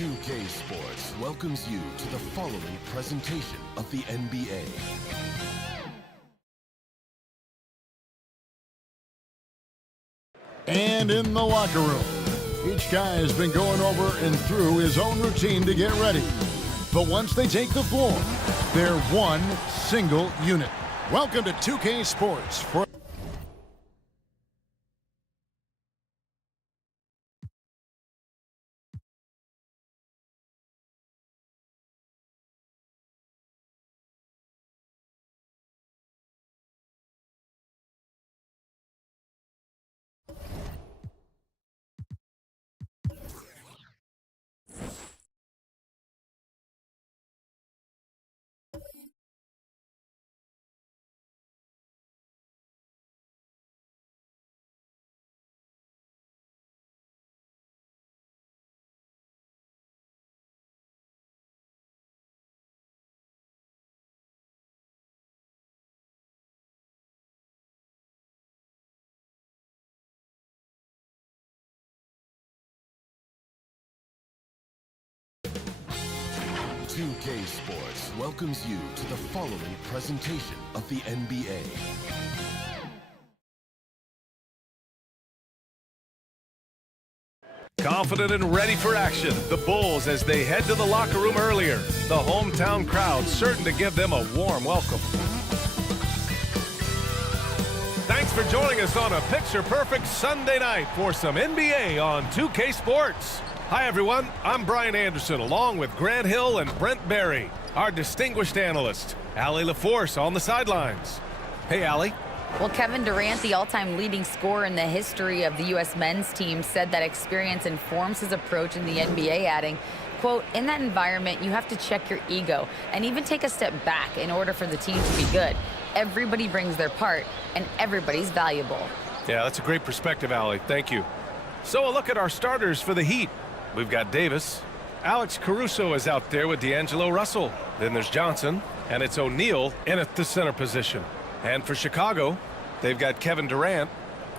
2K Sports welcomes you to the following presentation of the NBA. And in the locker room, each guy has been going over and through his own routine to get ready. But once they take the floor, they're one single unit. Welcome to 2K Sports. For 2K Sports welcomes you to the following presentation of the NBA. Confident and ready for action, the Bulls as they head to the locker room earlier. The hometown crowd certain to give them a warm welcome. Thanks for joining us on a picture-perfect Sunday night for some NBA on 2K Sports. Hi, everyone. I'm Brian Anderson, along with Grant Hill and Brent Barry, our distinguished analyst. Allie LaForce on the sidelines. Hey, Allie. Well, Kevin Durant, the all-time leading scorer in the history of the U.S. men's team, said that experience informs his approach in the NBA, adding, quote, in that environment, you have to check your ego and even take a step back in order for the team to be good. Everybody brings their part, and everybody's valuable. Yeah, that's a great perspective, Allie. Thank you. So a look at our starters for the Heat. We've got Davis. Alex Caruso is out there with D'Angelo Russell. Then there's Johnson, and it's O'Neal in at the center position. And for Chicago, they've got Kevin Durant.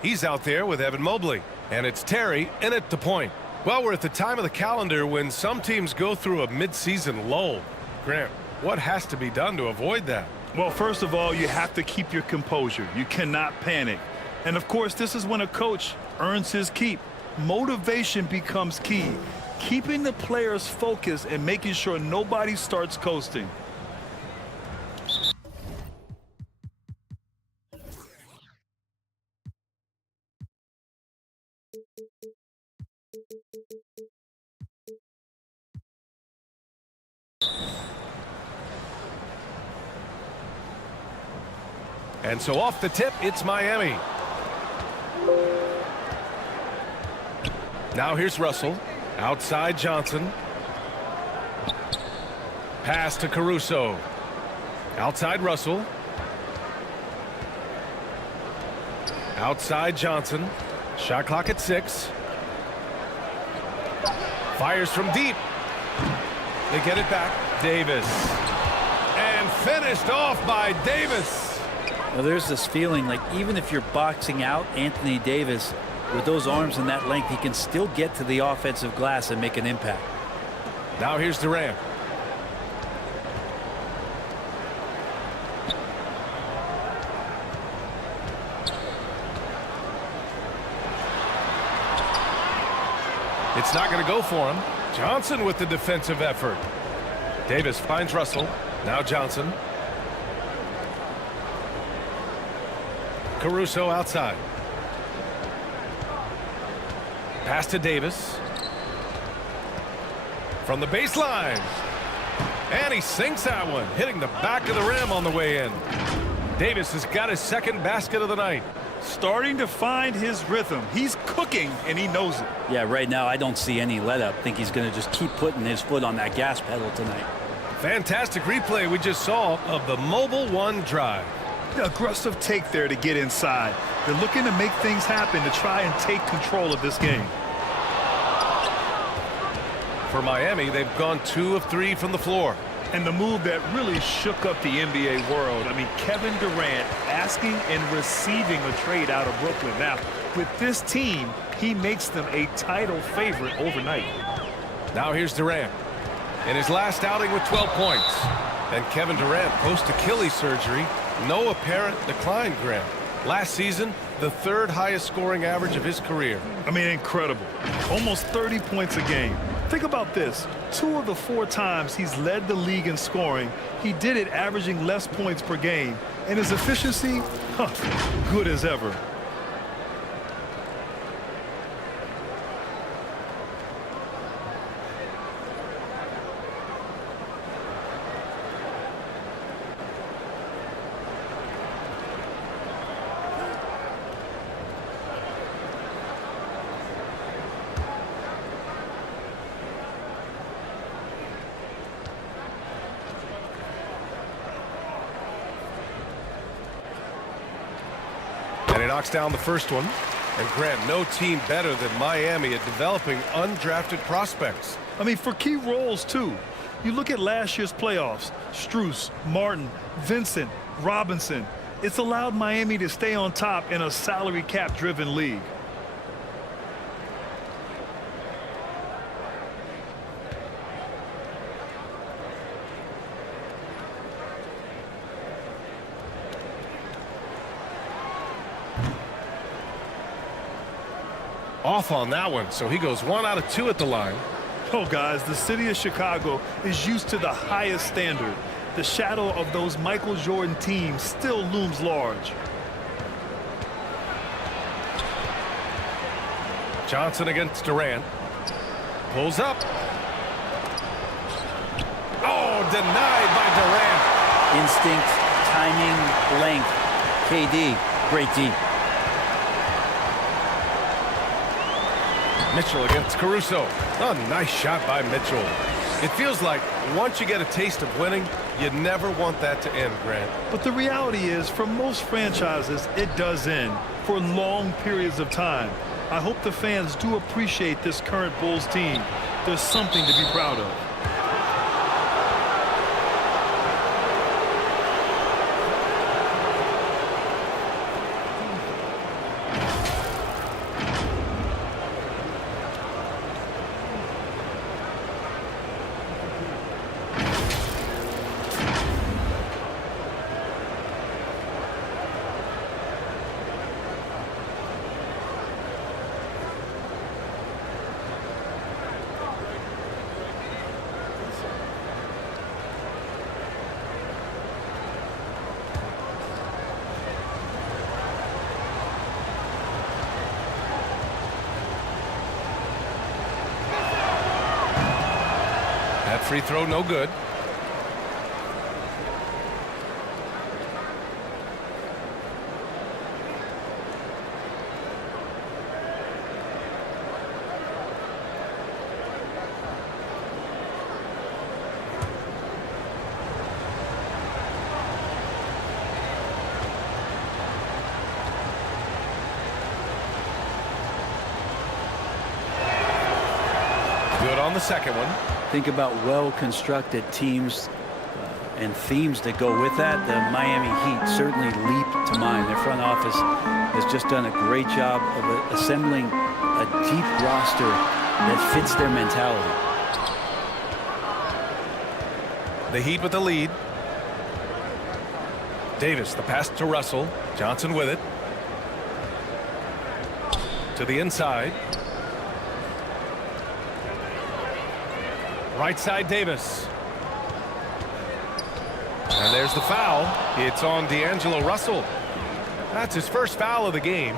He's out there with Evan Mobley. And it's Terry in at the point. Well, we're at the time of the calendar when some teams go through a midseason lull. Grant, what has to be done to avoid that? Well, first of all, you have to keep your composure. You cannot panic. And, of course, this is when a coach earns his keep. Motivation becomes key. Keeping the players focused and making sure nobody starts coasting. And so off the tip, it's Miami. Now here's Russell. Outside Johnson. Pass to Caruso. Outside Russell. Outside Johnson. Shot clock at 6. Fires from deep. They get it back. Davis. And finished off by Davis. Well, there's this feeling like even if you're boxing out Anthony Davis with those arms and that length, he can still get to the offensive glass and make an impact. Now here's Durant. It's not going to go for him. Johnson with the defensive effort. Davis finds Russell. Now Johnson. Caruso outside. Pass to Davis. From the baseline. And he sinks that one, hitting the back of the rim on the way in. Davis has got his second basket of the night. Starting to find his rhythm. He's cooking, and he knows it. Yeah, right now I don't see any let-up. I think he's going to just keep putting his foot on that gas pedal tonight. Fantastic replay we just saw of the Mobile One drive. Aggressive take there to get inside. They're looking to make things happen to try and take control of this game. For Miami, they've gone 2 of 3 from the floor. And the move that really shook up the NBA world. I mean, Kevin Durant asking and receiving a trade out of Brooklyn. Now, with this team, he makes them a title favorite overnight. Now here's Durant. In his last outing with 12 points. And Kevin Durant, post-Achilles surgery, no apparent decline, Grant. Last season, the third highest scoring average of his career. I mean, incredible. Almost 30 points a game. Think about this. 2 of the 4 times he's led the league in scoring, he did it averaging less points per game. And his efficiency, good as ever. And he knocks down the first one. And Grant, no team better than Miami at developing undrafted prospects. I mean, for key roles, too. You look at last year's playoffs, Strus, Martin, Vincent, Robinson. It's allowed Miami to stay on top in a salary cap-driven league. Off on that one, so he goes 1 out of 2 at the line. Oh, guys, the city of Chicago is used to the highest standard. The shadow of those Michael Jordan teams still looms large. Johnson against Durant. Pulls up. Oh, denied by Durant. Instinct, timing, length. KD, great D. Mitchell against Caruso. Oh, nice shot by Mitchell. It feels like once you get a taste of winning, you never want that to end, Grant. But the reality is, for most franchises, it does end for long periods of time. I hope the fans do appreciate this current Bulls team. There's something to be proud of. That free throw no good. Good on the second one. Think about well-constructed teams and themes that go with that. The Miami Heat certainly leap to mind. Their front office has just done a great job of assembling a deep roster that fits their mentality. The Heat with the lead. Davis, the pass to Russell. Johnson with it. To the inside. Right side, Davis. And there's the foul. It's on D'Angelo Russell. That's his first foul of the game.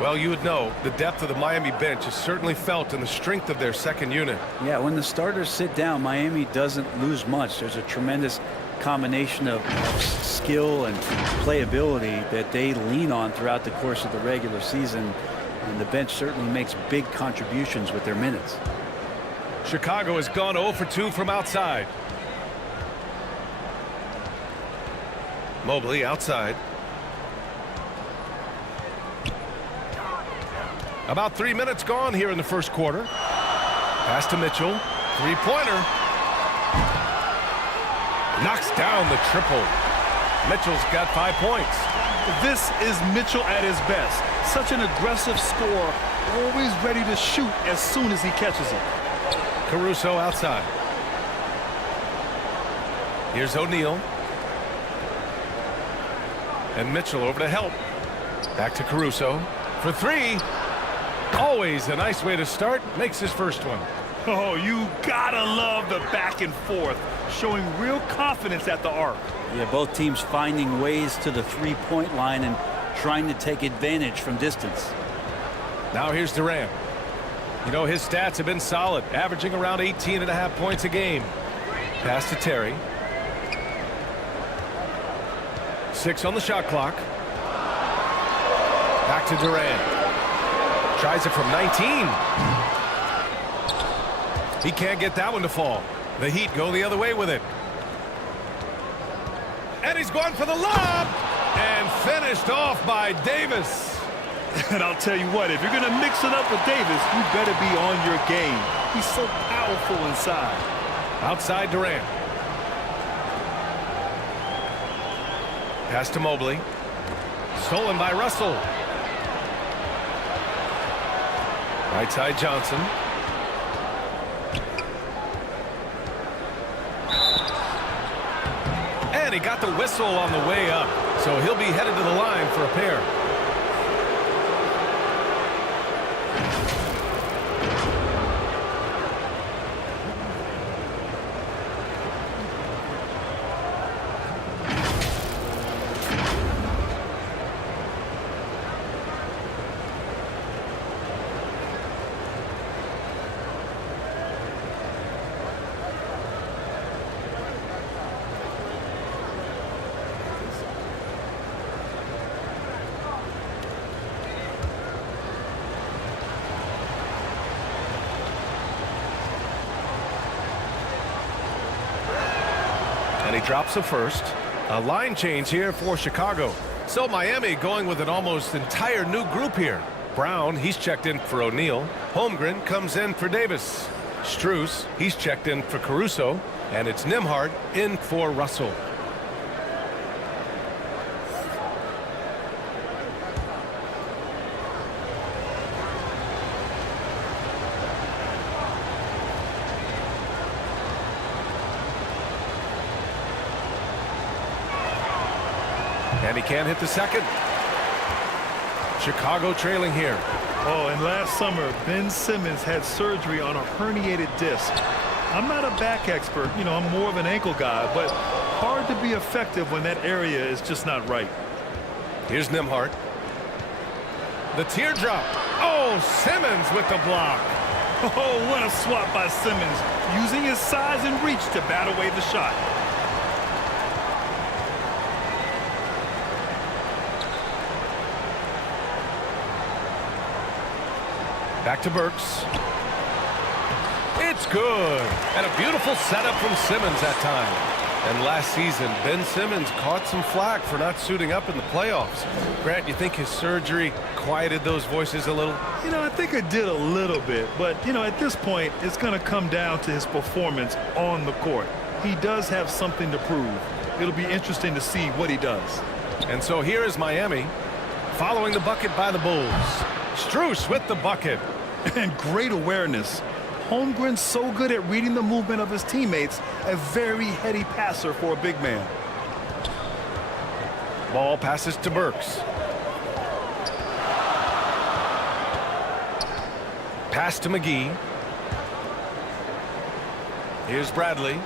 Well, you would know the depth of the Miami bench is certainly felt in the strength of their second unit. Yeah, when the starters sit down, Miami doesn't lose much. There's a tremendous combination of skill and playability that they lean on throughout the course of the regular season. And the bench certainly makes big contributions with their minutes. Chicago has gone 0 for 2 from outside. Mobley outside. About 3 minutes gone here in the first quarter. Pass to Mitchell. Three-pointer. Knocks down the triple. Mitchell's got 5 points. This is Mitchell at his best. Such an aggressive scorer, always ready to shoot as soon as he catches it. Caruso outside. Here's O'Neal. And Mitchell over to help. Back to Caruso for three. Always a nice way to start. Makes his first one. Oh, you gotta love the back and forth, showing real confidence at the arc. Yeah, both teams finding ways to the three-point line and trying to take advantage from distance. Now here's Durant. You know, his stats have been solid, averaging around 18.5 points a game. Pass to Terry. 6 on the shot clock. Back to Durant. Tries it from 19. He can't get that one to fall. The Heat go the other way with it. And he's going for the lob. And finished off by Davis. And I'll tell you what, if you're going to mix it up with Davis, you better be on your game. He's so powerful inside. Outside Durant. Pass to Mobley. Stolen by Russell. Right side Johnson. And he got the whistle on the way up. So he'll be headed to the line for a pair. And he drops the first. A line change here for Chicago. So Miami going with an almost entire new group here. Brown, he's checked in for O'Neal. Holmgren comes in for Davis. Strus, he's checked in for Caruso. And it's Nembhard in for Russell. And he can't hit the second. Chicago trailing here. Oh, and last summer, Ben Simmons had surgery on a herniated disc. I'm not a back expert. You know, I'm more of an ankle guy, but hard to be effective when that area is just not right. Here's Nembhard. The teardrop. Oh, Simmons with the block. Oh, what a swat by Simmons, using his size and reach to bat away the shot. Back to Burks. It's good. And a beautiful setup from Simmons that time. And last season, Ben Simmons caught some flack for not suiting up in the playoffs. Grant, you think his surgery quieted those voices a little? You know, I think it did a little bit. But, you know, at this point, it's going to come down to his performance on the court. He does have something to prove. It'll be interesting to see what he does. And so here is Miami following the bucket by the Bulls. Strus with the bucket. And great awareness. Holmgren's so good at reading the movement of his teammates. A very heady passer for a big man. Ball passes to Burks. Pass to McGee. Here's Bradley.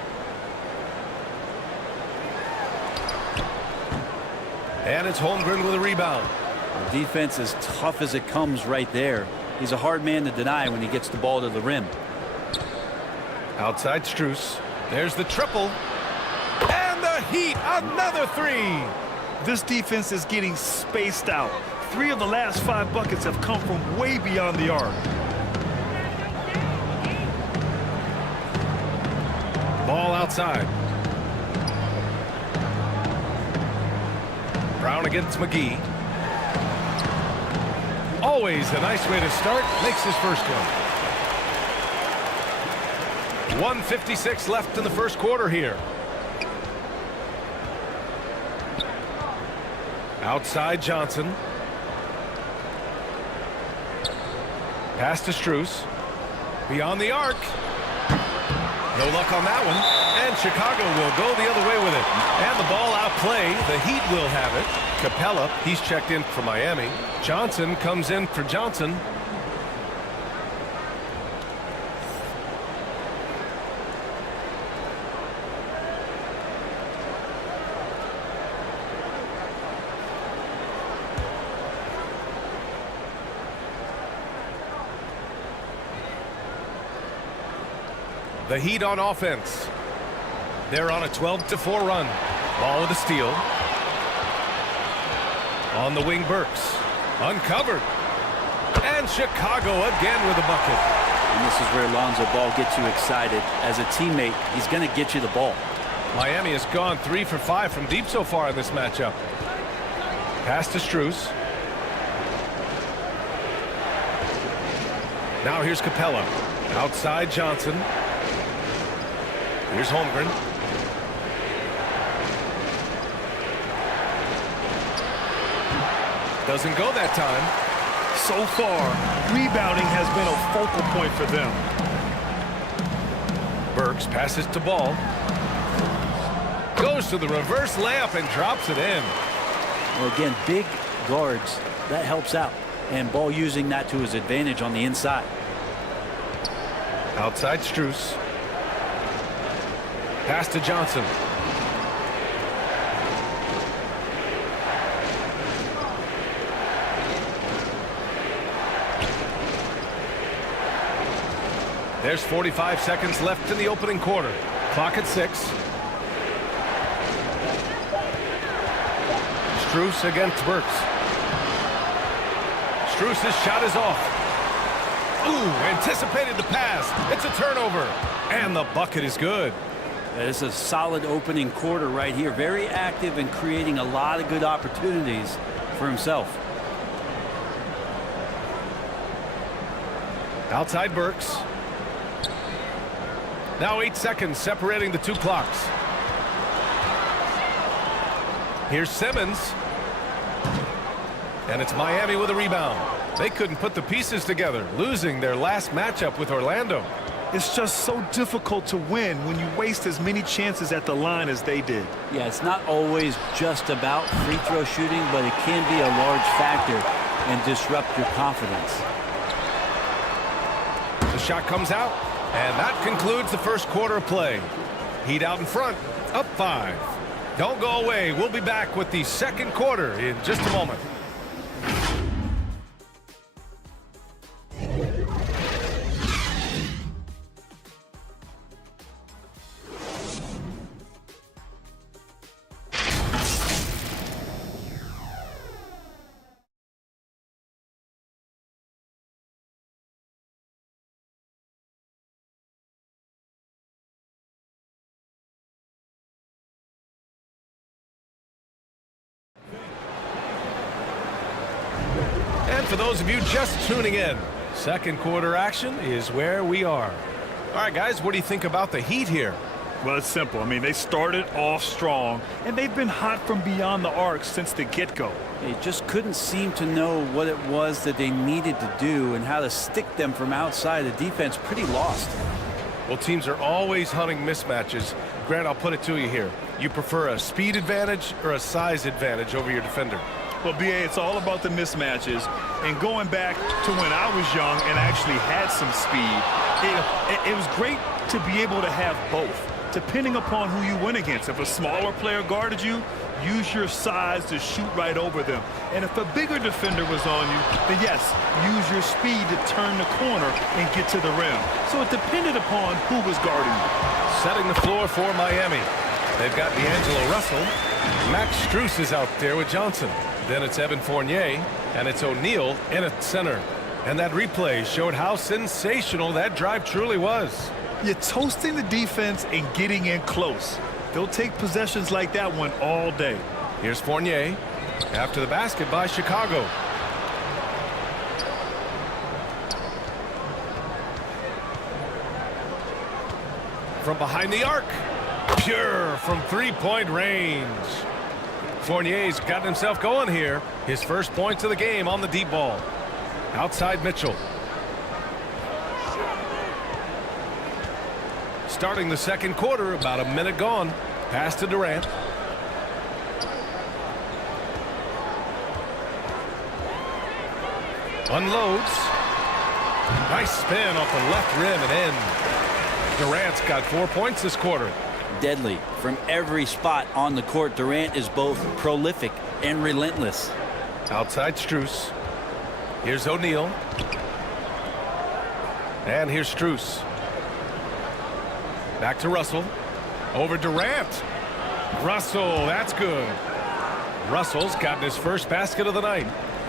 And it's Holmgren with a rebound. The defense is tough as it comes right there. He's a hard man to deny when he gets the ball to the rim. Outside Strus. There's the triple. And the Heat, another three. This defense is getting spaced out. 3 of the last 5 buckets have come from way beyond the arc. Ball outside. Brown against McGee. Always a nice way to start. Makes his first one. 1:56 left in the first quarter here. Outside Johnson. Pass to Strus. Beyond the arc. No luck on that one. And Chicago will go the other way with it. And the ball outplay. The Heat will have it. Capella, he's checked in for Miami. Johnson comes in for Johnson. The Heat on offense. They're on a 12-4 run. Ball with a steal. On the wing, Burks. Uncovered. And Chicago again with a bucket. And this is where Lonzo Ball gets you excited. As a teammate, he's going to get you the ball. Miami has gone 3 for 5 from deep so far in this matchup. Pass to Strus. Now here's Capella. Outside Johnson. Here's Holmgren. Doesn't go that time. So far, rebounding has been a focal point for them. Burks passes to Ball. Goes to the reverse layup and drops it in. Well, again, big guards, that helps out. And Ball using that to his advantage on the inside. Outside Strus. Pass to Johnson. There's 45 seconds left in the opening quarter. Clock at 6. Strus against Burks. Strus' shot is off. Ooh, anticipated the pass. It's a turnover. And the bucket is good. It's a solid opening quarter right here. Very active and creating a lot of good opportunities for himself. Outside Burks. Now 8 seconds separating the two clocks. Here's Simmons. And it's Miami with a rebound. They couldn't put the pieces together, losing their last matchup with Orlando. It's just so difficult to win when you waste as many chances at the line as they did. Yeah, it's not always just about free throw shooting, but it can be a large factor and disrupt your confidence. The shot comes out, and that concludes the first quarter of play. Heat out in front, up 5. Don't go away. We'll be back with the second quarter in just a moment. And for those of you just tuning in, second quarter action is where we are. All right, guys, what do you think about the Heat here? Well, it's simple. I mean, they started off strong, and they've been hot from beyond the arc since the get-go. They just couldn't seem to know what it was that they needed to do and how to stick them from outside. The defense pretty lost. Well, teams are always hunting mismatches. Grant, I'll put it to you here. You prefer a speed advantage or a size advantage over your defender? Well, B.A., it's all about the mismatches. And going back to when I was young and actually had some speed, it was great to be able to have both, depending upon who you went against. If a smaller player guarded you, use your size to shoot right over them. And if a bigger defender was on you, then yes, use your speed to turn the corner and get to the rim. So it depended upon who was guarding you. Setting the floor for Miami. They've got D'Angelo Russell. Max Strus is out there with Johnson. Then it's Evan Fournier, and it's O'Neal in at center. And that replay showed how sensational that drive truly was. You're toasting the defense and getting in close. They'll take possessions like that one all day. Here's Fournier after the basket by Chicago. From behind the arc. Pure from three-point range. Fournier's gotten himself going here. His first points of the game on the deep ball. Outside Mitchell. starting the second quarter. About a minute gone. Pass to Durant. Unloads. Nice spin off the left rim and in. Durant's got 4 points this quarter. Deadly. From every spot on the court, Durant is both prolific and relentless. Outside Strus. Here's O'Neal. And here's Strus. Back to Russell. Over Durant. Russell, that's good. Russell's gotten his first basket of the night.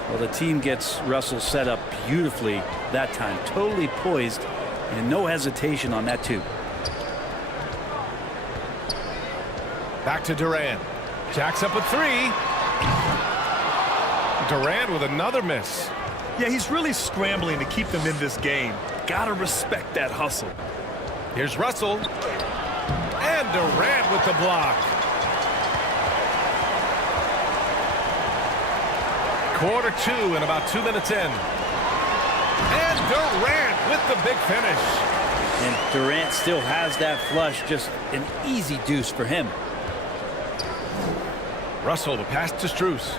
Well, the team gets Russell set up beautifully that time. Totally poised and no hesitation on that too. Back to Durant. Jacks up a three. Durant with another miss. Yeah, he's really scrambling to keep them in this game. Gotta respect that hustle. Here's Russell. And Durant with the block. Quarter two and about 2 minutes in. And Durant with the big finish. And Durant still has that flush. Just an easy deuce for him. Russell, the pass to Strus.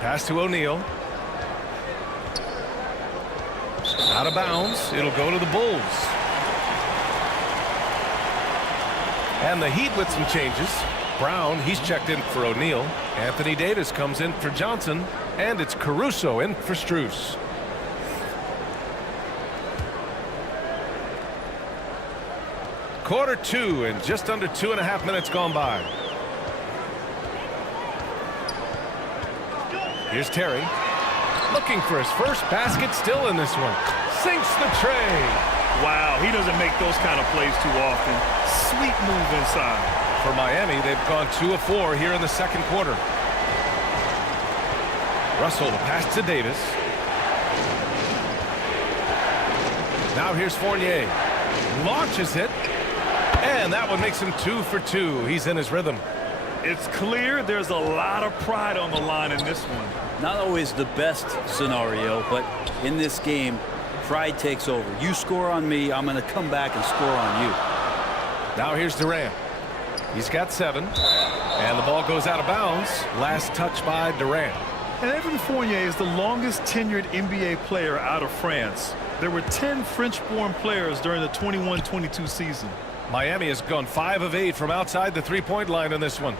Pass to O'Neal. Out of bounds. It'll go to the Bulls. And the Heat with some changes. Brown, he's checked in for O'Neal. Anthony Davis comes in for Johnson. And it's Caruso in for Strus. Quarter two and just under 2.5 minutes gone by. Here's Terry. Looking for his first basket, still in this one. Sinks the tray. Wow, he doesn't make those kind of plays too often. Sweet move inside. For Miami, they've gone 2 of 4 here in the second quarter. Russell, the pass to Davis. Now here's Fournier. Launches it. And that one makes him 2 for 2. He's in his rhythm. It's clear there's a lot of pride on the line in this one. Not always the best scenario, but in this game, pride takes over. You score on me, I'm going to come back and score on you. Now here's Durant. He's got 7. And the ball goes out of bounds. Last touch by Durant. And Evan Fournier is the longest tenured NBA player out of France. There were 10 French-born players during the 21-22 season. Miami has gone 5 of 8 from outside the three-point line in this one.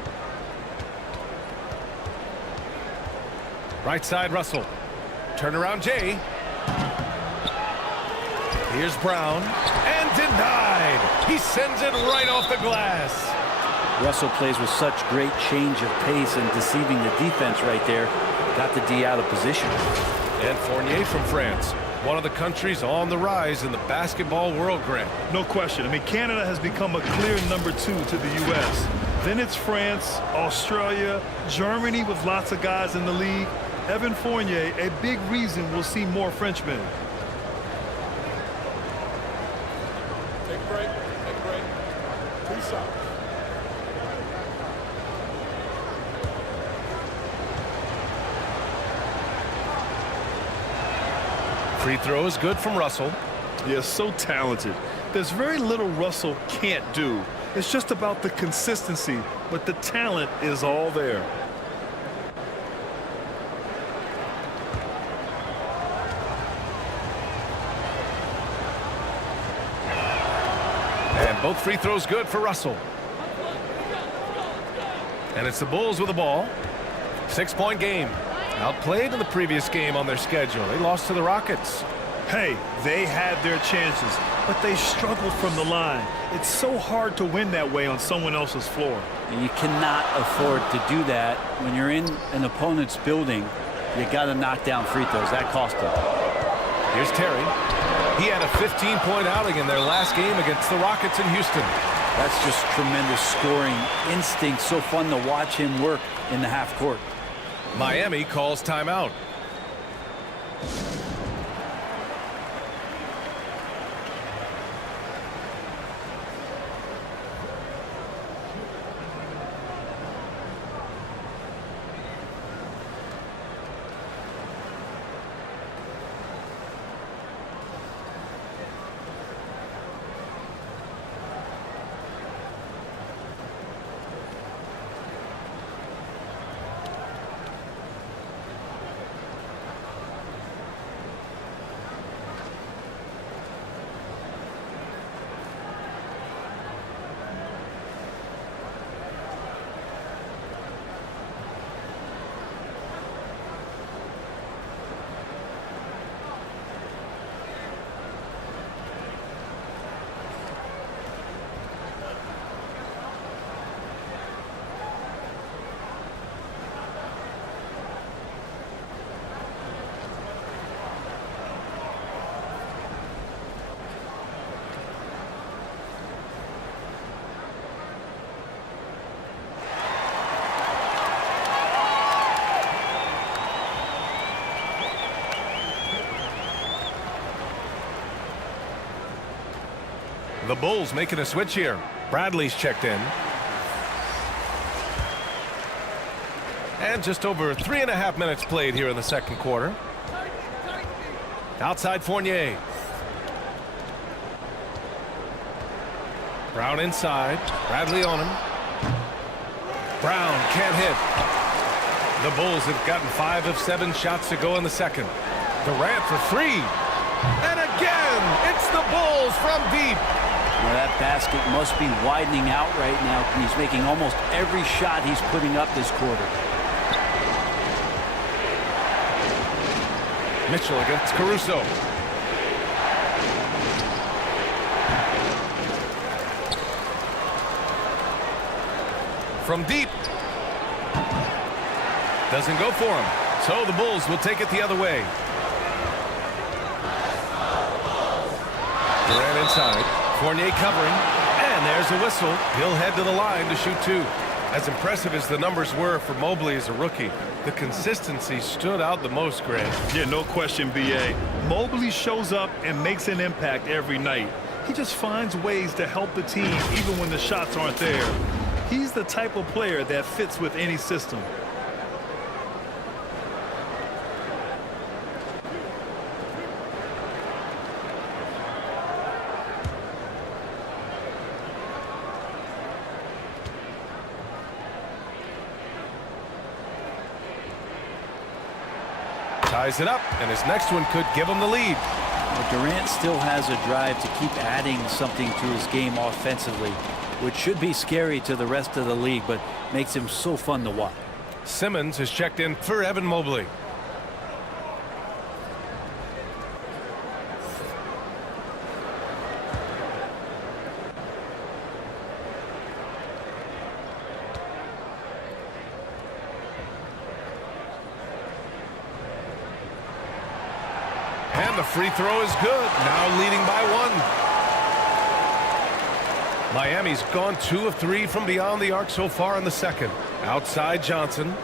Right side, Russell. Turnaround, Jay. Here's Brown. And denied. He sends it right off the glass. Russell plays with such great change of pace and deceiving the defense right there. Got the D out of position. And Fournier from France. One of the countries on the rise in the basketball world, Grant. No question. I mean, Canada has become a clear number 2 to the U.S. Then it's France, Australia, Germany with lots of guys in the league. Evan Fournier, a big reason we'll see more Frenchmen. Take a break. Take a break. 2 shots. Free throw is good from Russell. Yeah, so talented. There's very little Russell can't do. It's just about the consistency, but the talent is all there. And both free throws good for Russell. And it's the Bulls with the ball. 6-point game. Outplayed in the previous game on their schedule. They lost to the Rockets. Hey, they had their chances, but they struggled from the line. It's so hard to win that way on someone else's floor. And you cannot afford to do that when you're in an opponent's building. You got to knock down free throws. That cost them. Here's Terry. He had a 15-point outing in their last game against the Rockets in Houston. That's just tremendous scoring instinct. So fun to watch him work in the half court. Miami calls timeout. The Bulls making a switch here. Bradley's checked in. And just over 3.5 minutes played here in the second quarter. Outside Fournier. Brown inside. Bradley on him. Brown can't hit. The Bulls have gotten 5 of 7 shots to go in the second. Durant for 3. And again, it's the Bulls from deep. Well, that basket must be widening out right now. He's making almost every shot he's putting up this quarter. Mitchell against Caruso. From deep. Doesn't go for him. So the Bulls will take it the other way. Durant inside. Fournier covering. And there's a whistle. He'll head to the line to shoot 2. As impressive as the numbers were for Mobley as a rookie, the consistency stood out the most, Grant. Yeah, no question, B.A. Mobley shows up and makes an impact every night. He just finds ways to help the team even when the shots aren't there. He's the type of player that fits with any system. Ties it up, and his next one could give him the lead. But Durant still has a drive to keep adding something to his game offensively, which should be scary to the rest of the league, but makes him so fun to watch. Simmons has checked in for Evan Mobley. And the free throw is good. Now leading by 1. Miami's gone 2 of 3 from beyond the arc so far in the second. Outside Johnson.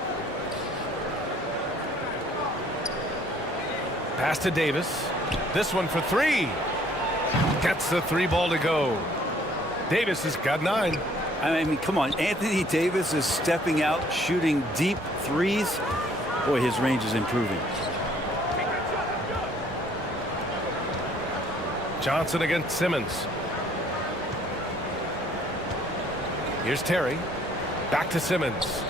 Pass to Davis. This one for 3. Gets the 3 ball to go. Davis has got 9. I mean, come on. Anthony Davis is stepping out, shooting deep threes. Boy, his range is improving. Johnson against Simmons. Here's Terry. Back to Simmons.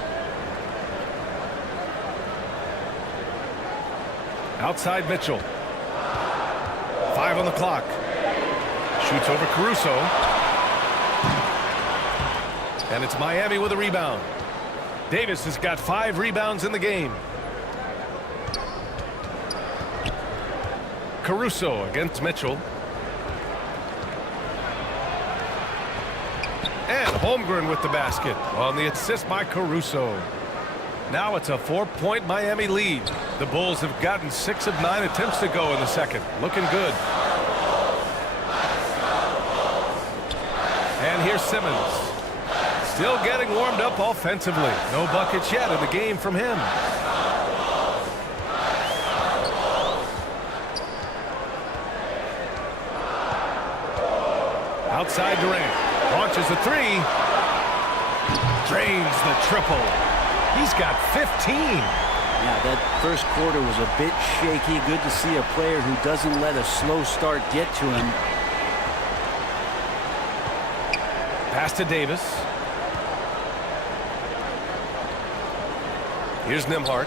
Outside Mitchell. 5 on the clock. Shoots over Caruso. And it's Miami with a rebound. Davis has got 5 rebounds in the game. Caruso against Mitchell. And Holmgren with the basket on the assist by Caruso. Now it's a 4-point Miami lead. The Bulls have gotten 6 of 9 attempts to go in the second. Looking good. And here's Simmons. Still getting warmed up offensively. No buckets yet in the game from him. Outside Durant. Launches a 3. Drains the triple. He's got 15. Yeah, that first quarter was a bit shaky. Good to see a player who doesn't let a slow start get to him. Pass to Davis. Here's Nembhard.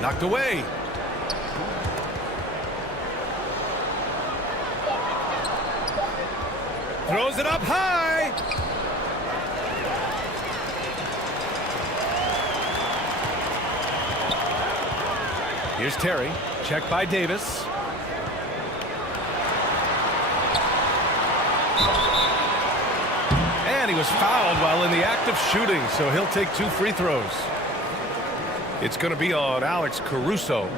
Knocked away. Throws it up high. Here's Terry. Check by Davis. And he was fouled while in the act of shooting, so he'll take 2 free throws. It's going to be on Alex Caruso.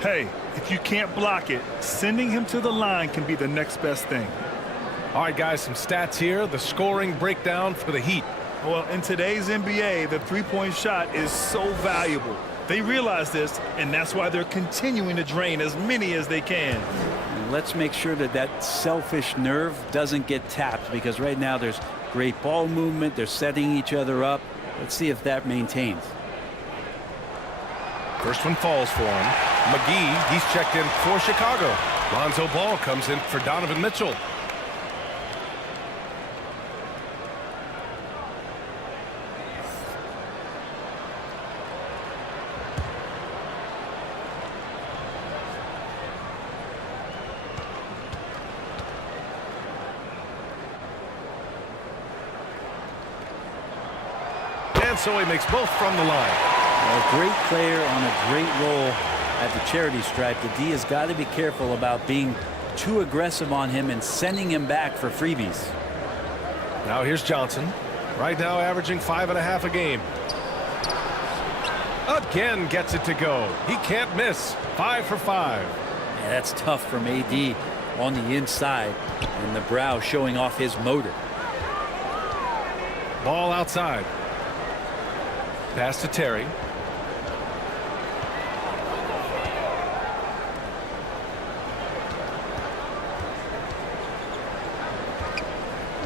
Hey, if you can't block it, sending him to the line can be the next best thing. All right, guys, some stats here. The scoring breakdown for the Heat. Well, in today's NBA, the three-point shot is so valuable. They realize this, and that's why they're continuing to drain as many as they can. And let's make sure that that selfish nerve doesn't get tapped, because right now there's great ball movement. They're setting each other up. Let's see if that maintains. First one falls for him. McGee, he's checked in for Chicago. Lonzo Ball comes in for Donovan Mitchell. And so he makes both from the line. A great player on a great role at the charity stripe. The D has got to be careful about being too aggressive on him and sending him back for freebies. Now here's Johnson. Right now averaging 5.5 a game. Again gets it to go. He can't miss. 5 for 5. Yeah, that's tough from AD on the inside, and the brow showing off his motor. Ball outside. Pass to Terry.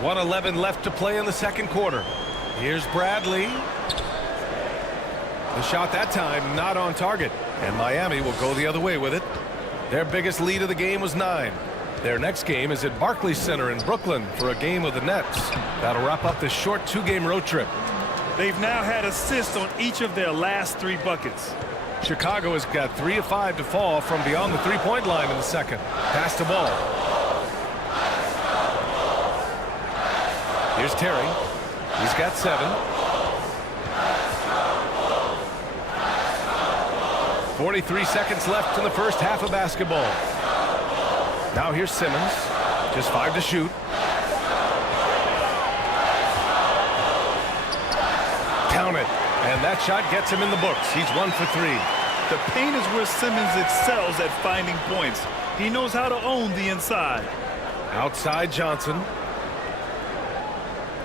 .111 left to play in the second quarter. Here's Bradley. The shot that time not on target, and Miami will go the other way with it. Their biggest lead of the game was 9. Their next game is at Barclays Center in Brooklyn for a game of the Nets. That'll wrap up this short 2-game road trip. They've now had assists on each of their last 3 buckets. Chicago has got 3 of 5 to fall from beyond the 3-point line in the second. Pass the ball. Here's Terry. He's got 7. 43 seconds left in the first half of basketball. Now here's Simmons. Just 5 to shoot. Count it. And that shot gets him in the books. He's 1 for 3. The paint is where Simmons excels at finding points. He knows how to own the inside. Outside Johnson.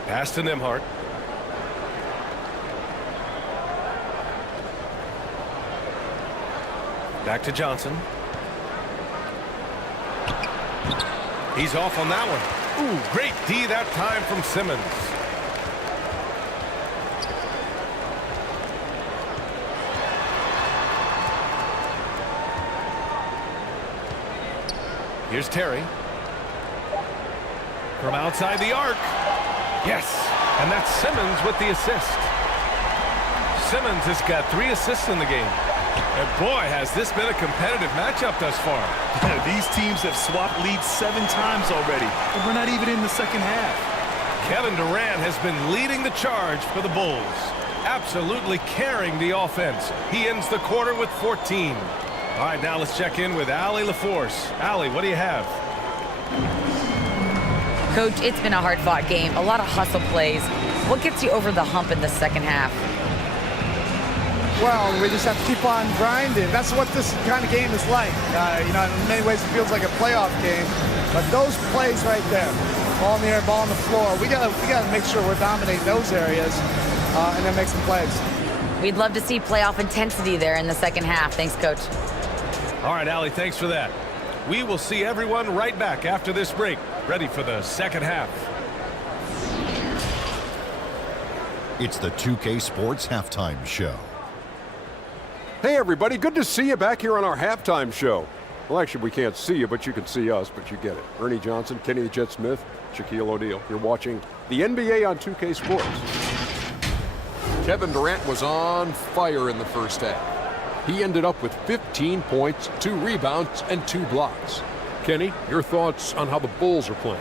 Pass to Nembhard. Back to Johnson. He's off on that one. Ooh, great D that time from Simmons. Here's Terry. From outside the arc. Yes, and that's Simmons with the assist. Simmons has got 3 assists in the game. And boy, has this been a competitive matchup thus far. These teams have swapped leads 7 times already, and we're not even in the second half. Kevin Durant has been leading the charge for the Bulls, absolutely carrying the offense. He ends the quarter with 14. All right, now let's check in with Allie LaForce. Allie, what do you have? Coach, it's been a hard-fought game, a lot of hustle plays. What gets you over the hump in the second half? Well, we just have to keep on grinding. That's what this kind of game is like. You know, in many ways it feels like a playoff game, but those plays right there, ball in the air, ball on the floor, we gotta make sure we're dominating those areas and then make some plays. We'd love to see playoff intensity there in the second half. Thanks, Coach. All right, Allie, thanks for that. We will see everyone right back after this break, ready for the second half. It's the 2K Sports Halftime Show. Hey everybody, good to see you back here on our halftime show. Well, actually we can't see you, but you can see us, but you get it. Ernie Johnson, Kenny the Jet Smith, Shaquille O'Neal. You're watching the NBA on 2K Sports. Kevin Durant was on fire in the first half. He ended up with 15 points, 2 rebounds, and 2 blocks. Kenny, your thoughts on how the Bulls are playing?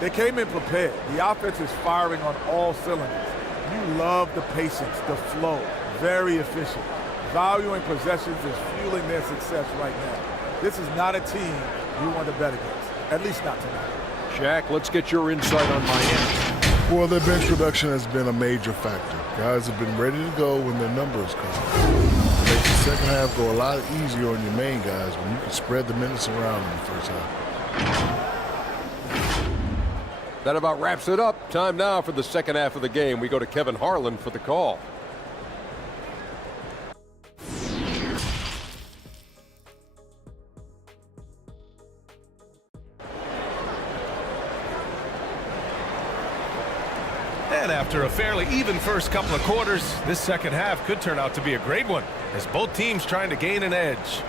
They came in prepared. The offense is firing on all cylinders. You love the patience, the flow, very efficient. Valuing possessions is fueling their success right now. This is not a team you want to bet against, at least not tonight. Shaq, let's get your insight on Miami. Well, their bench production has been a major factor. Guys have been ready to go when their numbers come. It makes the second half go a lot easier on your main guys when you can spread the minutes around in the first half. That about wraps it up. Time now for the second half of the game. We go to Kevin Harlan for the call. And after a fairly even first couple of quarters, this second half could turn out to be a great one, as both teams trying to gain an edge.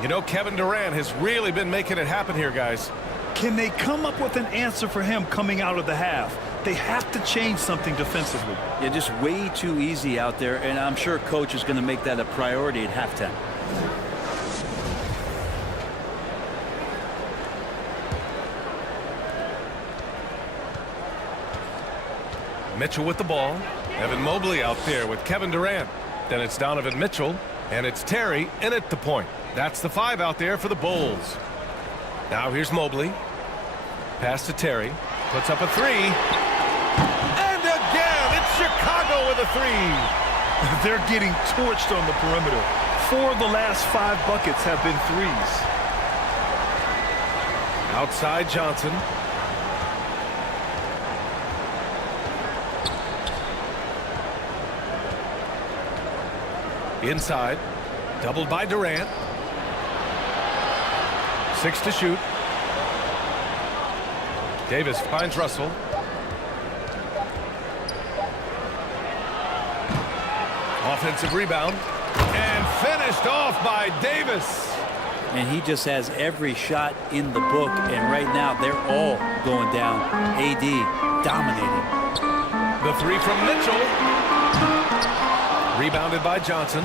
You know, Kevin Durant has really been making it happen here, guys. Can they come up with an answer for him coming out of the half? They have to change something defensively. Yeah, just way too easy out there, and I'm sure coach is going to make that a priority at halftime. Mitchell with the ball. Evan Mobley out there with Kevin Durant. Then it's Donovan Mitchell, and it's Terry in at the point. That's the 5 out there for the Bulls. Now here's Mobley. Pass to Terry. Puts up a 3. And again, it's Chicago with a 3. They're getting torched on the perimeter. 4 of the last 5 buckets have been threes. Outside Johnson. Inside. Doubled by Durant. 6 to shoot. Davis finds Russell. Offensive rebound. And finished off by Davis. And he just has every shot in the book, and right now they're all going down. AD dominating. The 3 from Mitchell. Rebounded by Johnson.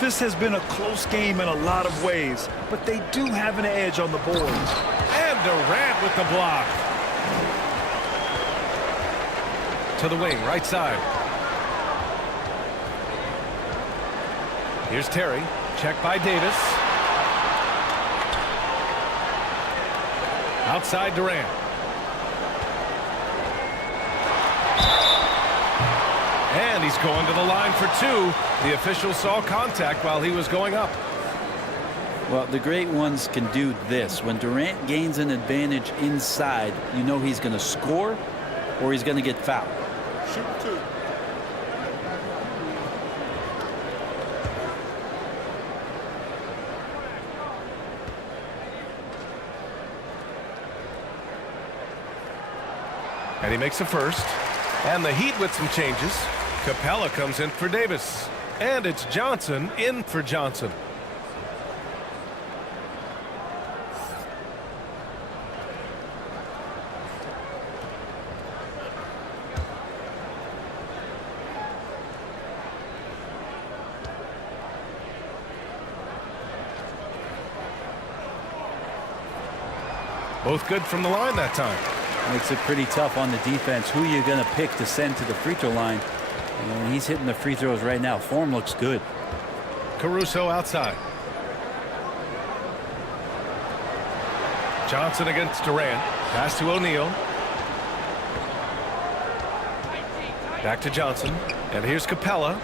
This has been a close game in a lot of ways, but they do have an edge on the board. And Durant with the block. To the wing, right side. Here's Terry. Checked by Davis. Outside Durant. And he's going to the line for 2. The official saw contact while he was going up. Well, the great ones can do this. When Durant gains an advantage inside, you know he's going to score or he's going to get fouled. Shoot 2. And he makes a first. And the Heat with some changes. Capella comes in for Davis. And it's Johnson in for Johnson. Both good from the line that time. Makes it pretty tough on the defense. Who you're going to pick to send to the free throw line. And he's hitting the free throws right now. Form looks good. Caruso outside. Johnson against Durant. Pass to O'Neal. Back to Johnson. And here's Capella.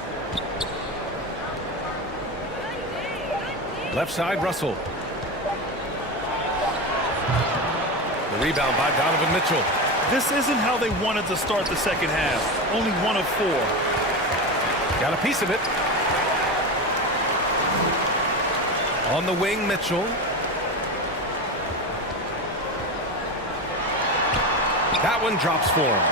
Left side, Russell. The rebound by Donovan Mitchell. This isn't how they wanted to start the second half. Only 1 of 4. Got a piece of it. On the wing, Mitchell. That one drops for him.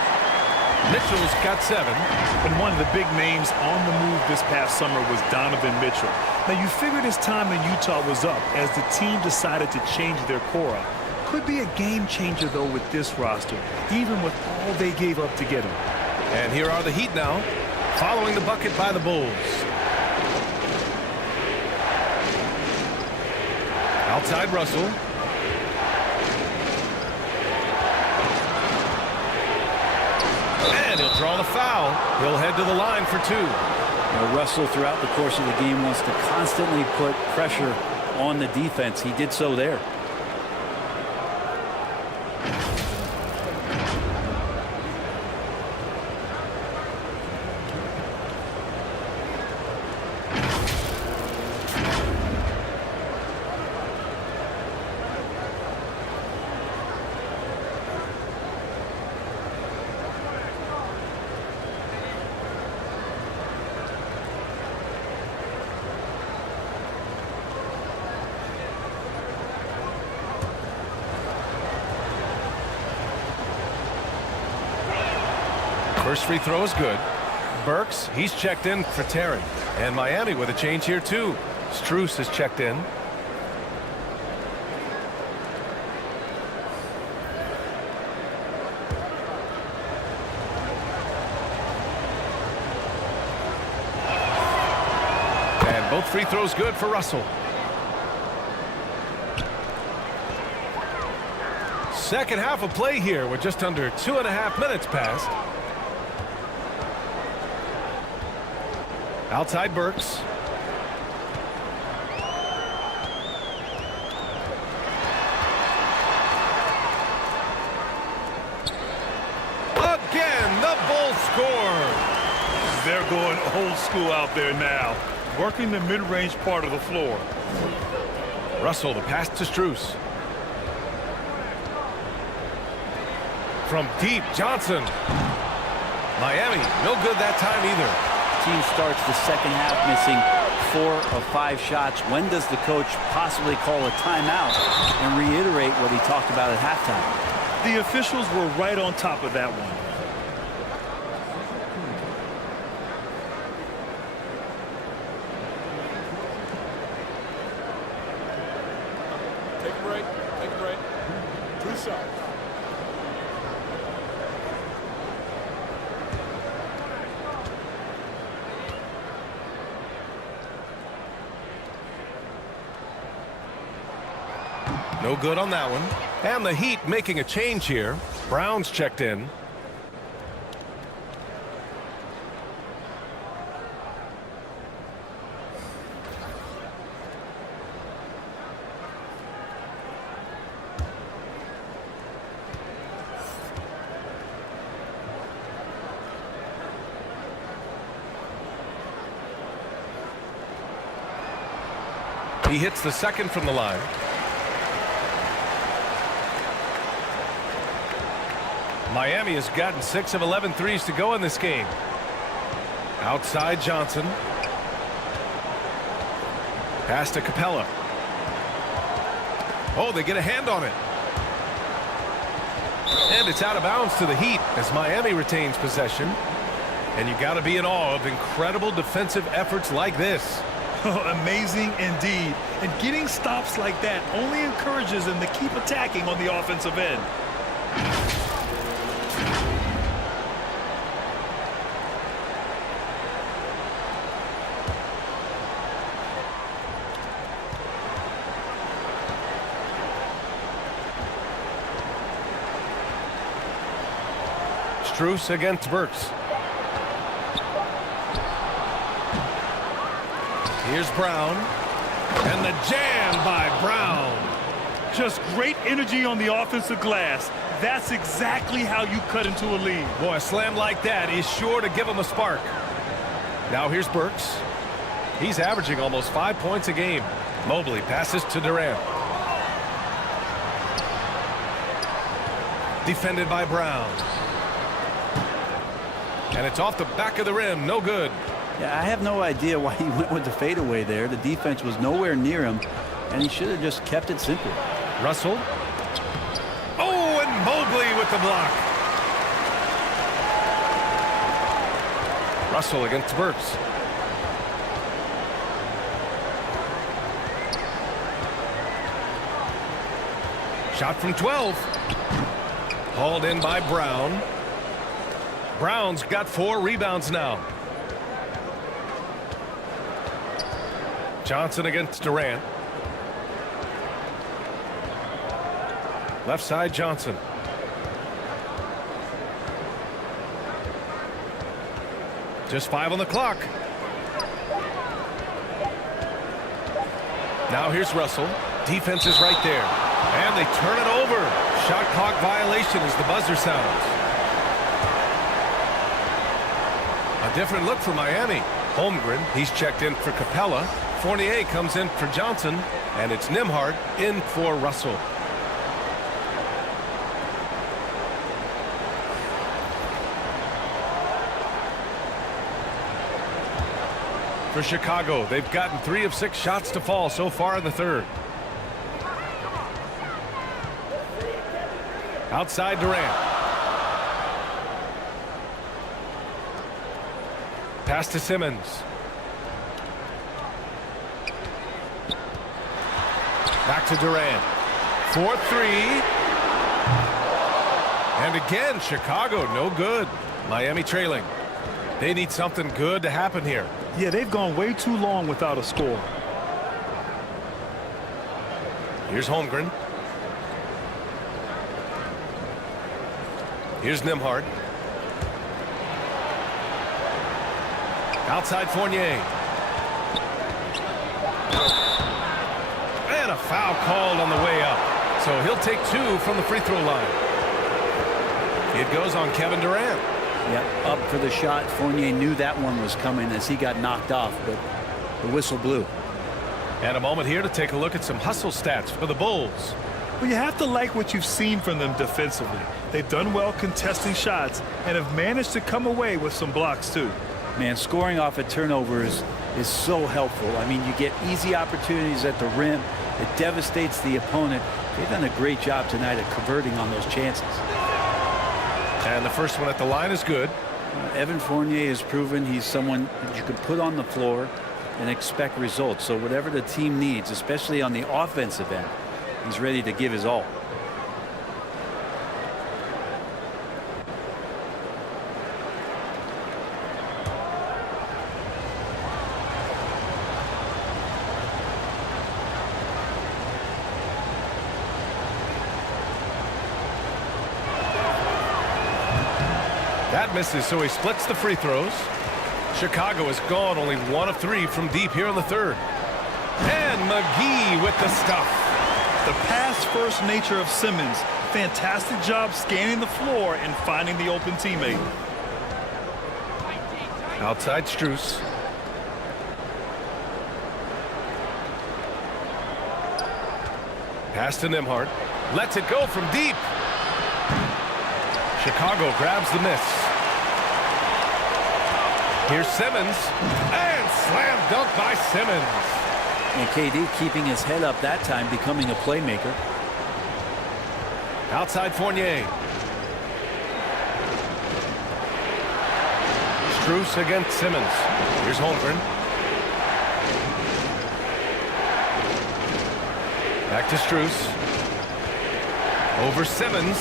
Mitchell's got 7. And one of the big names on the move this past summer was Donovan Mitchell. Now, you figured his time in Utah was up as the team decided to change their core up. Could be a game changer, though, with this roster, even with all they gave up to get him. And here are the Heat now, following the bucket by the Bulls. Outside Russell. And he'll draw the foul. He'll head to the line for 2. Now, Russell, throughout the course of the game, wants to constantly put pressure on the defense. He did so there. First free throw is good. Burks, he's checked in for Terry. And Miami with a change here too. Strus is checked in. And both free throws good for Russell. Second half of play here with just under 2.5 minutes passed. Outside Burks. Again, the Bulls score. They're going old school out there now, working the mid-range part of the floor. Russell, the pass to Strus. From deep, Johnson. Miami, no good that time either. Team starts the second half missing 4 of 5 shots. When does the coach possibly call a timeout and reiterate what he talked about at halftime? The officials were right on top of that one. Take a break. Take a break. 2 shots. No good on that one. And the Heat making a change here. Brown's checked in. He hits the second from the line. Miami has gotten 6 of 11 threes to go in this game. Outside Johnson. Pass to Capella. Oh, they get a hand on it. And it's out of bounds to the Heat as Miami retains possession. And you got to be in awe of incredible defensive efforts like this. Amazing indeed. And getting stops like that only encourages them to keep attacking on the offensive end. Strus against Burks. Here's Brown. And the jam by Brown. Just great energy on the offensive glass. That's exactly how you cut into a lead. Boy, a slam like that is sure to give him a spark. Now here's Burks. He's averaging almost 5 points a game. Mobley passes to Durant. Defended by Brown. And it's off the back of the rim. No good. Yeah, I have no idea why he went with the fadeaway there. The defense was nowhere near him, and he should have just kept it simple. Russell. Oh, and Mobley with the block. Russell against Burks. Shot from 12. Hauled in by Brown. Brown's got 4 rebounds now. Johnson against Durant. Left side Johnson. Just 5 on the clock. Now here's Russell. Defense is right there. And they turn it over. Shot clock violation as the buzzer sounds. A different look for Miami. Holmgren, he's checked in for Capella. Fournier comes in for Johnson. And it's Nembhard in for Russell. For Chicago, they've gotten 3 of 6 shots to fall so far in the third. Outside Durant. Pass to Simmons. Back to Durant. 4-3. And again, Chicago, no good. Miami trailing. They need something good to happen here. Yeah, they've gone way too long without a score. Here's Holmgren. Here's Nembhard. Outside Fournier. And a foul called on the way up. So he'll take 2 from the free throw line. It goes on Kevin Durant. Yep, up for the shot. Fournier knew that one was coming as he got knocked off, but the whistle blew. And a moment here to take a look at some hustle stats for the Bulls. Well, you have to like what you've seen from them defensively. They've done well contesting shots and have managed to come away with some blocks too. Man, scoring off of turnovers is so helpful. I mean, you get easy opportunities at the rim. It devastates the opponent. They've done a great job tonight at converting on those chances. And the first one at the line is good. Evan Fournier has proven he's someone that you can put on the floor and expect results. So whatever the team needs, especially on the offensive end, he's ready to give his all. That misses, so he splits the free throws. Chicago has gone only 1 of 3 from deep here in the third. And McGee with the stuff. The pass-first nature of Simmons. Fantastic job scanning the floor and finding the open teammate. Outside Strus. Pass to Nembhard. Lets it go from deep. Chicago grabs the miss. Here's Simmons. And slam dunk by Simmons. And KD keeping his head up that time, becoming a playmaker. Outside Fournier. Strus against Simmons. Here's Holmgren. Back to Strus. Over Simmons.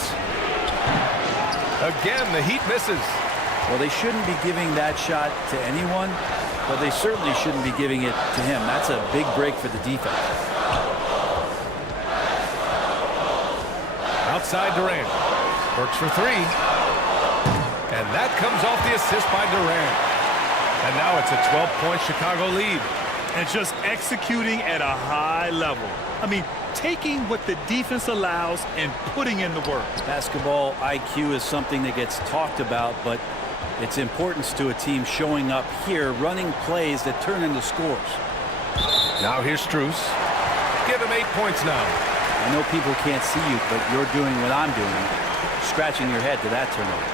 Again, the Heat misses. Well, they shouldn't be giving that shot to anyone, but they certainly shouldn't be giving it to him. That's a big break for the defense. Outside Durant. Works for 3. And that comes off the assist by Durant. And now it's a 12-point Chicago lead. And just executing at a high level. I mean, taking what the defense allows and putting in the work. Basketball IQ is something that gets talked about, but its importance to a team showing up here, running plays that turn into scores. Now here's Strus. Give him 8 points now. I know people can't see you, but you're doing what I'm doing, scratching your head to that turnover.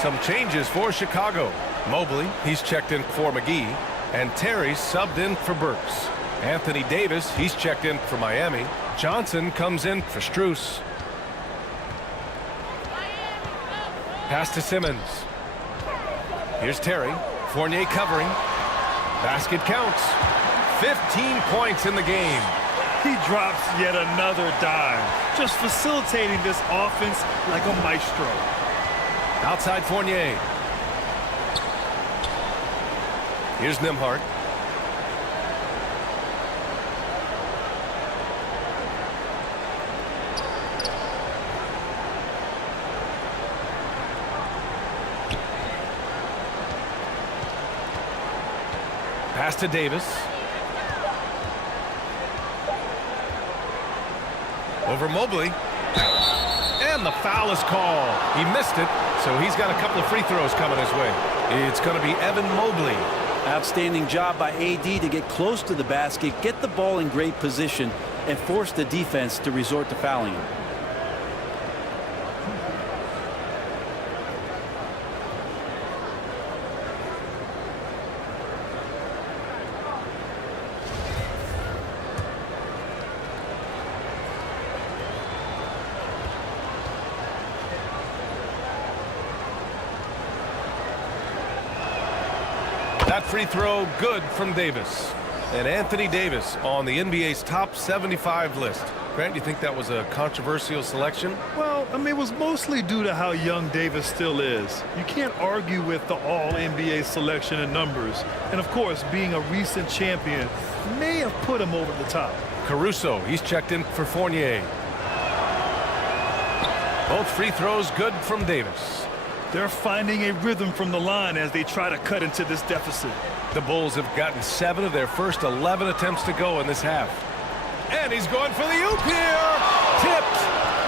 Some changes for Chicago. Mobley, he's checked in for McGee, and Terry subbed in for Burks. Anthony Davis, he's checked in for Miami. Johnson comes in for Strus. Pass to Simmons. Here's Terry. Fournier covering. Basket counts. 15 points in the game. He drops yet another dime, just facilitating this offense like a maestro. Outside Fournier. Here's Nembhard. Pass to Davis. Over Mobley. And the foul is called. He missed it, so he's got a couple of free throws coming his way. It's going to be Evan Mobley. Outstanding job by AD to get close to the basket, get the ball in great position, and force the defense to resort to fouling him. That free throw good from Davis. And Anthony Davis on the NBA's top 75 list. Grant, do you think that was a controversial selection? Well, I mean, it was mostly due to how young Davis still is. You can't argue with the all-NBA selection and numbers. And, of course, being a recent champion may have put him over the top. Caruso, he's checked in for Fournier. Both free throws good from Davis. They're finding a rhythm from the line as they try to cut into this deficit. The Bulls have gotten 7 of their first 11 attempts to go in this half. And he's going for the oop here. Tipped.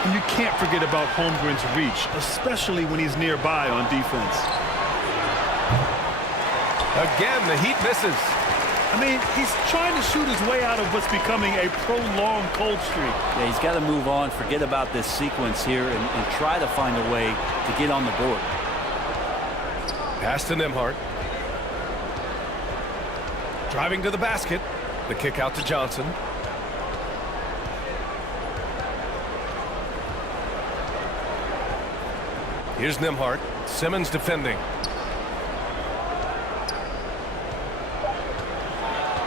And you can't forget about Holmgren's reach, especially when he's nearby on defense. Again, the Heat misses. I mean, he's trying to shoot his way out of what's becoming a prolonged cold streak. Yeah, he's got to move on, forget about this sequence here, and try to find a way to get on the board. Pass to Nembhard. Driving to the basket. The kick out to Johnson. Here's Nembhard. Simmons defending.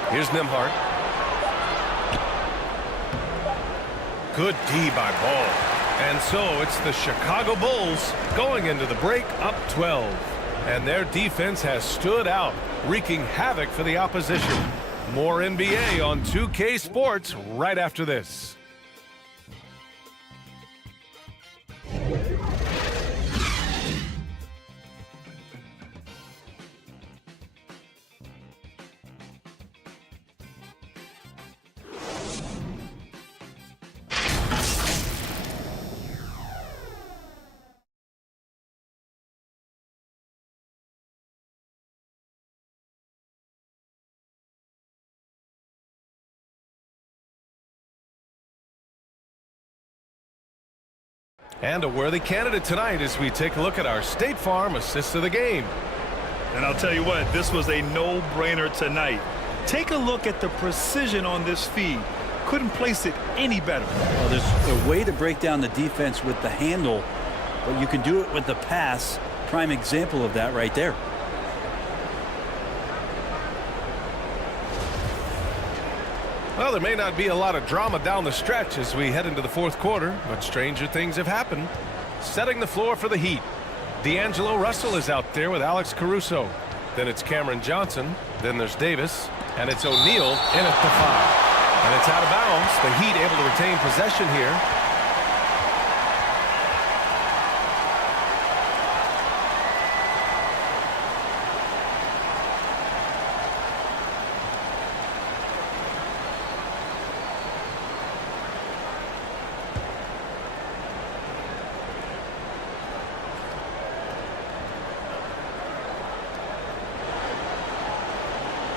Here's Nembhard. Good D by Ball. And so it's the Chicago Bulls going into the break up 12. And their defense has stood out, wreaking havoc for the opposition. More NBA on 2K Sports right after this. And a worthy candidate tonight as we take a look at our State Farm assist of the game. And I'll tell you what, this was a no-brainer tonight. Take a look at the precision on this feed. Couldn't place it any better. Well, there's a way to break down the defense with the handle, but you can do it with the pass. Prime example of that right there. Well, there may not be a lot of drama down the stretch as we head into the fourth quarter, but stranger things have happened. Setting the floor for the Heat. D'Angelo Russell is out there with Alex Caruso. Then it's Cameron Johnson. Then there's Davis. And it's O'Neal in at the 5. And it's out of bounds. The Heat able to retain possession here.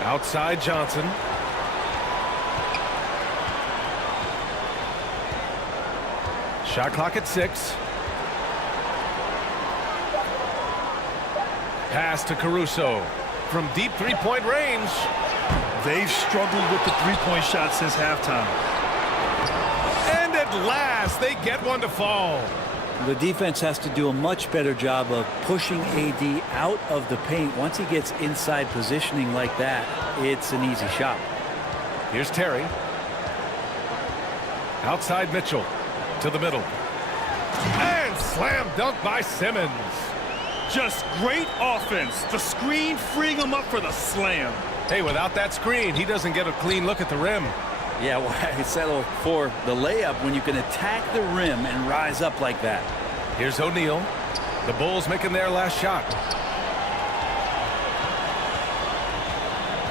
Outside Johnson. Shot clock at 6. Pass to Caruso from deep three-point range. They've struggled with the three-point shot since halftime. And at last, they get one to fall. The defense has to do a much better job of pushing AD out of the paint. Once he gets inside positioning like that, it's an easy shot. Here's Terry. Outside Mitchell to the middle. And slam dunk by Simmons. Just great offense. The screen freeing him up for the slam. Hey, without that screen, he doesn't get a clean look at the rim. Yeah, why settle for the layup when you can attack the rim and rise up like that? Here's O'Neal. The Bulls making their last shot.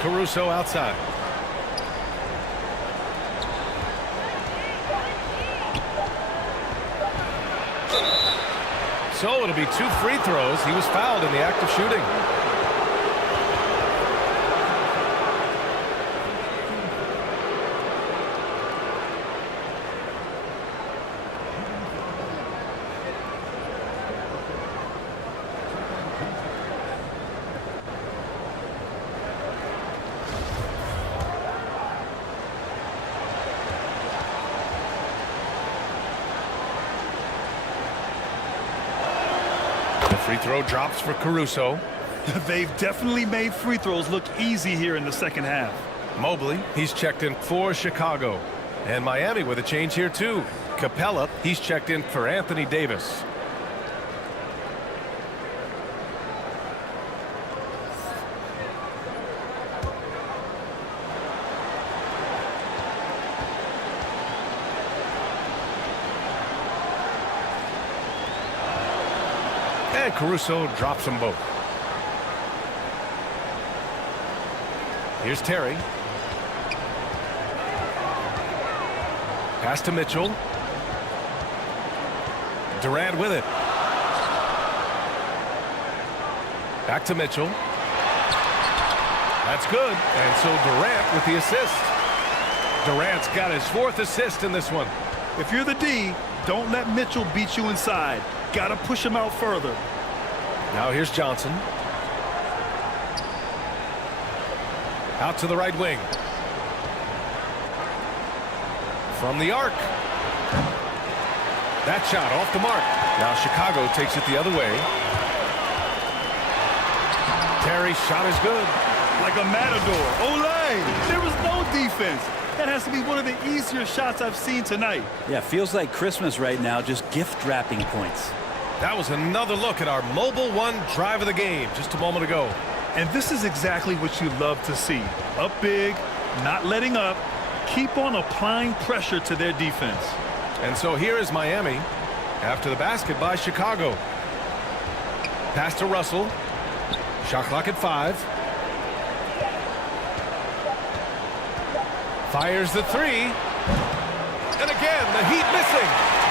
Caruso outside. So it'll be 2 free throws. He was fouled in the act of shooting. Free throw drops for Caruso. They've definitely made free throws look easy here in the second half. Mobley, he's checked in for Chicago. And Miami with a change here too. Capella, he's checked in for Anthony Davis. And Caruso drops them both. Here's Terry. Pass to Mitchell. Durant with it. Back to Mitchell. That's good. And so Durant with the assist. Durant's got his 4th assist in this one. If you're the D, don't let Mitchell beat you inside. Got to push him out further. Now here's Johnson. Out to the right wing. From the arc. That shot off the mark. Now Chicago takes it the other way. Terry's shot is good. Like a matador. Olay! There was no defense. That has to be one of the easier shots I've seen tonight. Yeah, feels like Christmas right now, just gift wrapping points. That was another look at our Mobile One drive of the game just a moment ago. And this is exactly what you love to see. Up big, not letting up, keep on applying pressure to their defense. And so here is Miami after the basket by Chicago. Pass to Russell. Shot clock at 5. Fires the 3. And again, the Heat missing.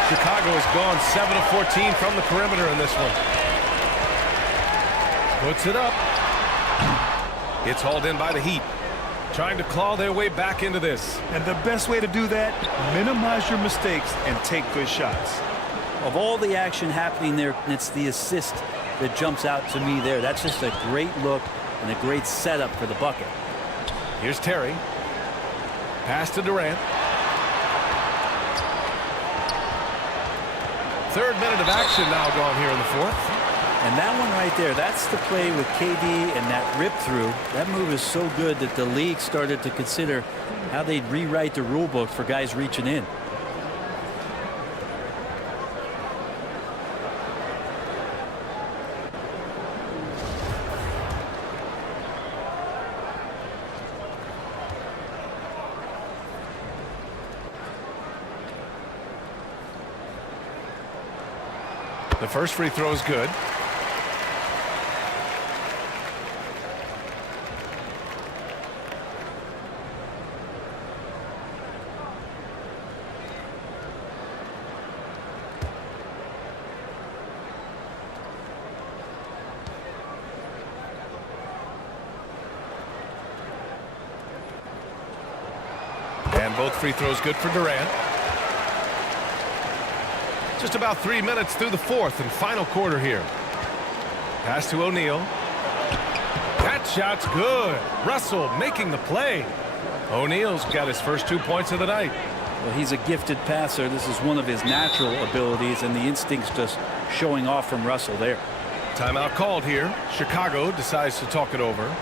Chicago has gone 7 of 14 from the perimeter in this one. Puts it up. It's hauled in by the Heat. Trying to claw their way back into this. And the best way to do that, minimize your mistakes and take good shots. Of all the action happening there, it's the assist that jumps out to me there. That's just a great look and a great setup for the bucket. Here's Terry. Pass to Durant. 3rd minute of action now gone here in the 4th. And that one right there, that's the play with KD and that rip through. That move is so good that the league started to consider how they'd rewrite the rule book for guys reaching in. The first free throw is good. And both free throws good for Durant. Just about 3 minutes through the 4th and final quarter here. Pass to O'Neal. That shot's good. Russell making the play. O'Neal's got his first 2 points of the night. Well, he's a gifted passer. This is one of his natural abilities, and the instincts just showing off from Russell there. Timeout called here. Chicago decides to talk it over.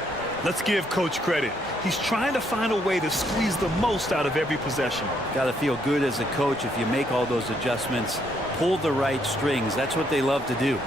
Let's give Coach credit. He's trying to find a way to squeeze the most out of every possession. Got to feel good as a coach if you make all those adjustments, pull the right strings. That's what they love to do.